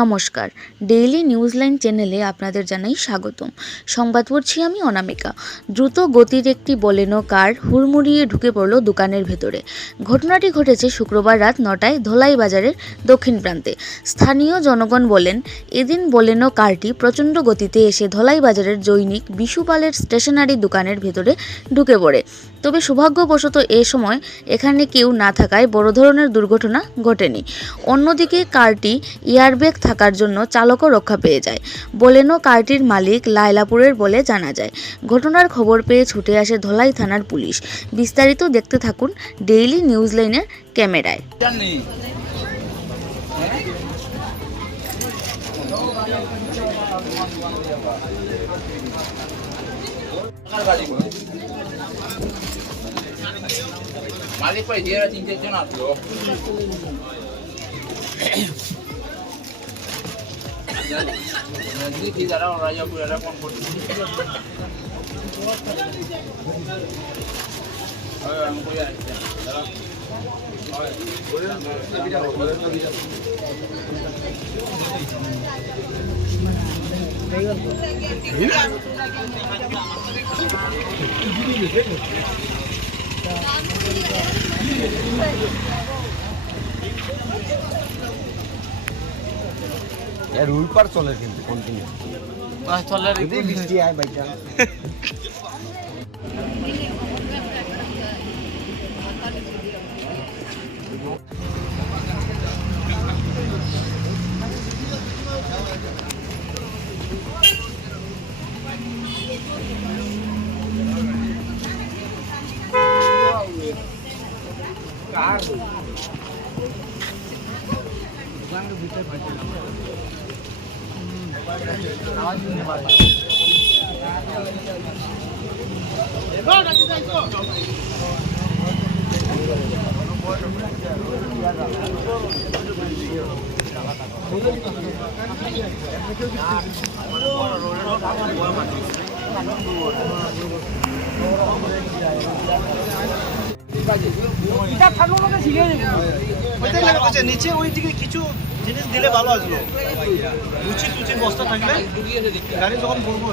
নমস্কার, ডেইলি নিউজলাইন চ্যানেলে আপনাদের জানাই স্বাগতম। সংবাদ পড়ছি আমি অনামিকা। দ্রুত গতির একটি বলেনো কার হুড়মুড়িয়ে ঢুকে পড়ল দোকানের ভেতরে। ঘটনাটি ঘটেছে শুক্রবার রাত 9টায় ধলাই বাজারের দক্ষিণ প্রান্তে। স্থানীয় জনগণ বলেন, এদিন বলেনো কারটি প্রচণ্ড গতিতে এসে ধলাই বাজারের জৈনিক বিশুপালের স্টেশনারি দোকানের ভেতরে ঢুকে পড়ে। তবে সৌভাগ্যবশত এ সময় এখানে কেউ না থাকায় বড় ধরনের দুর্ঘটনা ঘটেনি। অন্যদিকে কারটি এয়ারব্যাগ থাকার জন্য চালকও রক্ষা পেয়ে যায়। বলেনো কারটির মালিক লায়লাপুরের বলে জানা যায়। ঘটনার খবর পেয়ে ছুটে আসে ধলাই থানার পুলিশ। বিস্তারিত দেখতে থাকুন ডেইলি নিউজলাইনের ক্যামেরায়। মালিক পাই দিয়ে 3-4 জন আসলো দুই যারা রাজা পুরারা কোন করছে আমি কই আসছে দাঁড়া এর রুল পার চলে কিন্তু কন্টিনিউ চলে যদি বৃষ্টি আয় বাইটা নিচে ওই দিকে কিছু জিনিস দিলে ভালো আসলো লুচি বস্তা থাকলে গাড়ি যখন ঘুরবো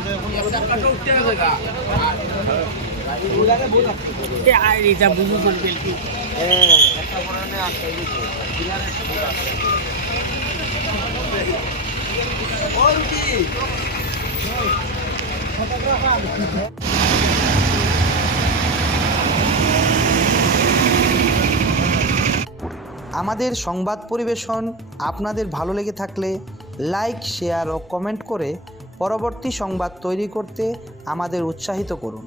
আমাদের সংবাদ পরিবেশন আপনাদের ভালো লেগে থাকলে লাইক, শেয়ার ও কমেন্ট করে পরবর্তী সংবাদ তৈরি করতে আমাদের উৎসাহিত করুন।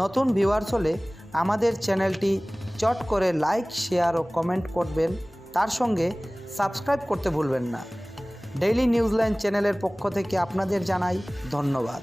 নতুন ভিউয়ার্স হলে আমাদের চ্যানেলটি চট করে লাইক, শেয়ার ও কমেন্ট করবেন, তার সঙ্গে সাবস্ক্রাইব করতে ভুলবেন না। ডেইলি নিউজলাইন চ্যানেলের পক্ষ থেকে আপনাদের জানাই ধন্যবাদ।